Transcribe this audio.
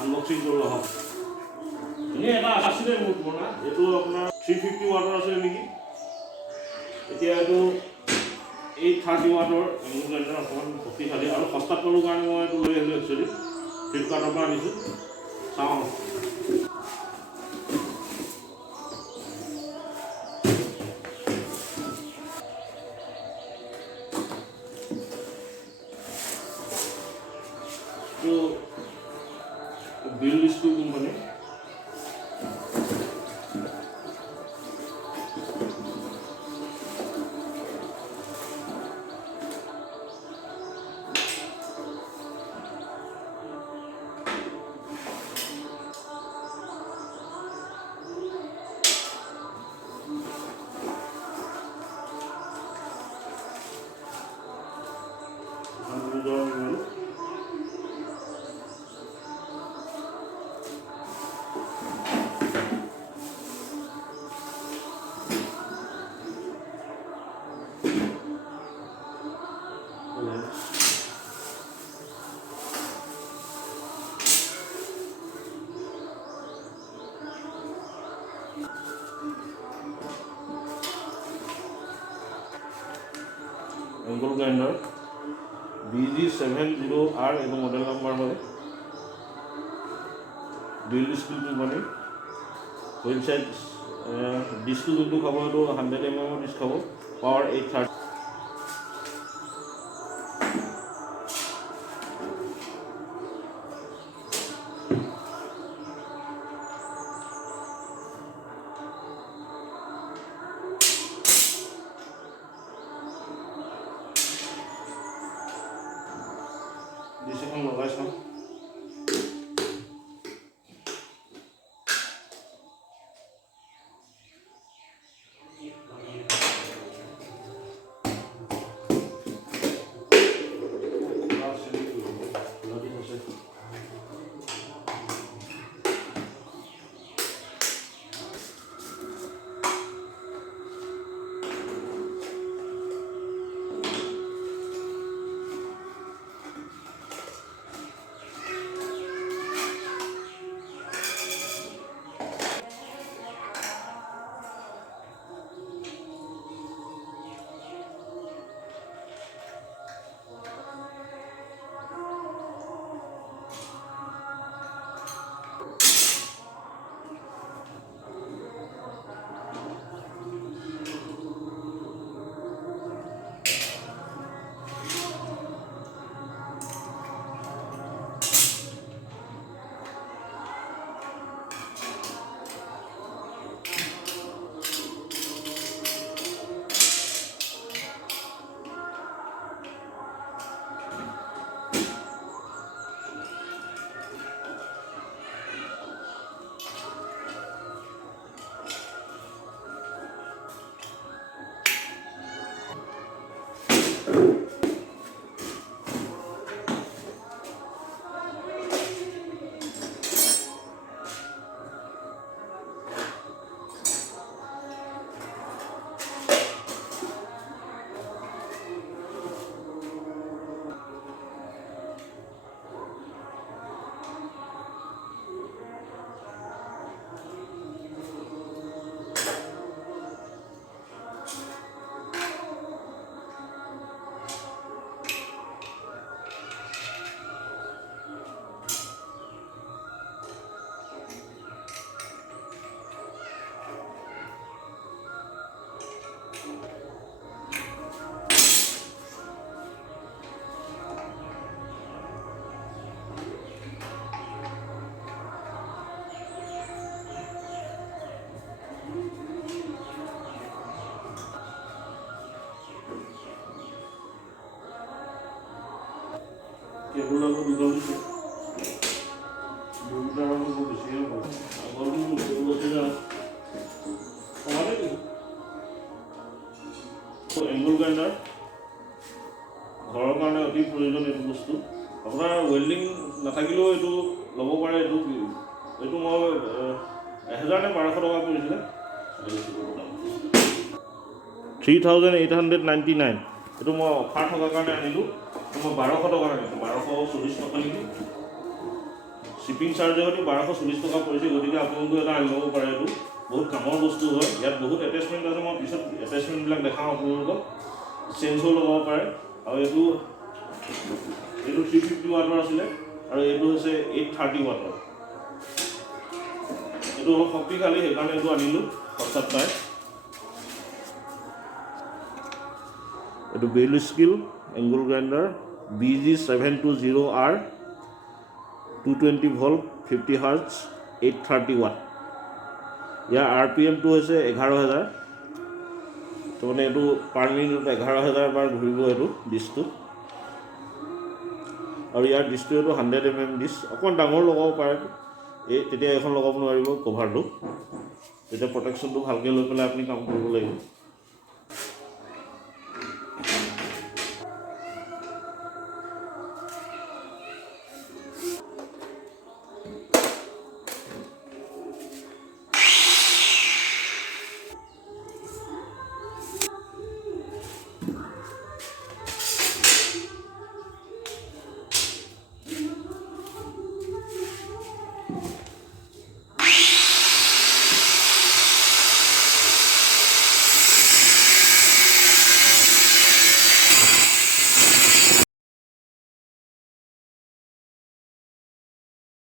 Unboxing কৰোঁ আহক। এনেই এটা আছিলে মোৰ পুৰণা, এইটো আপোনাৰ 350 ৱাটৰ আছিলে নেকি, এতিয়া এইটো 830 ৱাটৰ এংগুল গ্ৰাইণ্ডাৰ, অকণমান শক্তিশালী আৰু সস্তাত পালোঁ কাৰণে মই এইটো লৈ আহিলোঁ। একচুৱেলি ফ্লিপকাৰ্টৰ পৰা আনিছোঁ। চাওঁ এইটো বিল স্কুল কোম্পানী। এংগুল গ্ৰাইণ্ডাৰ BG70R এইটো মডেল নাম্বাৰ হয়। বিল স্কুল কোম্পানী। হুইল চাইড ডিস্কটো যোনটো খাব এইটো 100 mm ডিস্ক খাব, পাৱাৰ 830। ডিস্কখন লগাই চাওঁ। কেবল আকৌ দীঘল দিছে, দুটাৰ আকৌ বেছিয়ে হ'ব। আগৰটো কেবল আছিলে কমালে দিছোঁ। এংগুল গ্ৰাইণ্ডাৰ ঘৰৰ কাৰণে অতি প্ৰয়োজন এইটো বস্তু। আপোনাৰ ৱেল্ডিং নাথাকিলেও এইটো ল'ব পাৰে। এইটো মই 1000 নে 1200 টকা পৰিছিলে। 3899। এইটো মই অফাৰ থকাৰ কাৰণে আনিলোঁ। মই 1200 টকা আনিলোঁ, 1240 টকা নেকি। শ্বিপিং চাৰ্জৰ সৈতে 1240 টকা পৰিছে, গতিকে আপোনালোকে এটা আনি ল'ব পাৰে। এইটো বহুত কামৰ বস্তু হয়। ইয়াত বহুত এটেচমেণ্ট আছে, মই পিছত এটেচমেণ্টবিলাক দেখাওঁ আপোনালোকক। চেঞ্জো লগাব পাৰে। আৰু এইটো 350 ৱাটৰ আছিলে আৰু এইটো হৈছে 830 ৱাটৰ। এইটো অলপ শক্তিশালী, সেইকাৰণে এইটো আনিলোঁ সস্তাত পাই। এইটো Bailey Skill angle grinder BG720R 220 volt 50 hertz 830 watt. ইয়াৰ RPMটো হৈছে 11,000। তাৰমানে এইটো পাৰ মিনিটত 11,000 বাৰ ঘূৰিব এইটো ডিছটো। আৰু ইয়াৰ ডিছটো এইটো 100 mm ডিছ, অকণমান ডাঙৰ লগাব পাৰে। তেতিয়া এইখন লগাব নোৱাৰিব কভাৰটো, তেতিয়া প্ৰটেকশ্যনটো ভালকৈ লৈ পেলাই আপুনি কাম কৰিব লাগিব।